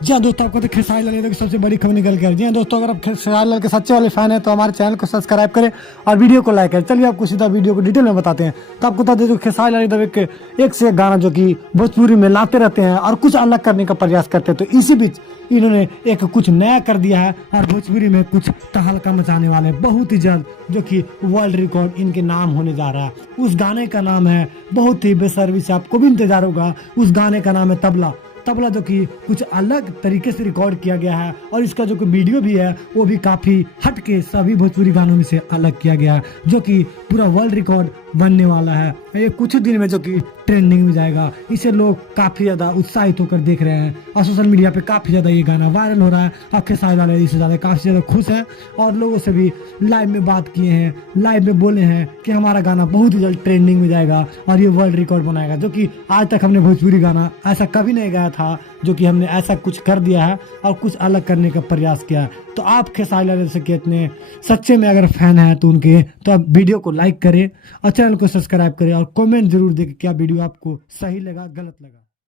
जी हाँ दोस्तों, आपको तो खेसारी लाल यादव की सबसे बड़ी खबर निकल के आ रही है। जी हाँ दोस्तों, अगर आप खेसारी लाल के सच्चे वाले फैन हैं तो हमारे चैनल को सब्सक्राइब करें और वीडियो को लाइक करें। चलिए आपको सीधा वीडियो को डिटेल में बताते हैं। तो आपको बता दें जो खेसारी लाल यादव एक से एक गाना जो कि भोजपुरी में लाते रहते हैं और कुछ अलग करने का प्रयास करते हैं। तो इसी बीच इन्होंने एक कुछ नया कर दिया है और भोजपुरी में कुछ तहलका मचाने वाले बहुत ही जल्द, जो कि वर्ल्ड रिकॉर्ड इनके नाम होने जा रहा है। उस गाने का नाम है, बहुत ही बेसब्री से आपको भी इंतजार होगा, उस गाने का नाम है तबला। तबला जो कि कुछ अलग तरीके से रिकॉर्ड किया गया है और इसका जो कि वीडियो भी है वो भी काफ़ी हट के सभी भोजपुरी गानों में से अलग किया गया है, जो कि पूरा वर्ल्ड रिकॉर्ड बनने वाला है। ये कुछ दिन में जो कि ट्रेंडिंग में जाएगा। इसे लोग काफ़ी ज़्यादा उत्साहित होकर देख रहे हैं और सोशल मीडिया पे काफ़ी ज़्यादा ये गाना वायरल हो रहा है। और खेसारी लाल इससे ज़्यादा काफ़ी ज़्यादा खुश हैं और लोगों से भी लाइव में बात किए हैं, लाइव में बोले हैं कि हमारा गाना बहुत ही जल्द ट्रेंडिंग में जाएगा और ये वर्ल्ड रिकॉर्ड बनाएगा, जो कि आज तक हमने भोजपुरी गाना ऐसा कभी नहीं गाया था, जो कि हमने ऐसा कुछ कर दिया है और कुछ अलग करने का प्रयास किया है। तो आप खेसारी लाल से कितने सच्चे में अगर फैन हैं तो उनके, तो आप वीडियो को लाइक करें और चैनल को सब्सक्राइब करें और कमेंट जरूर दें कि क्या वीडियो आपको सही लगा, गलत लगा।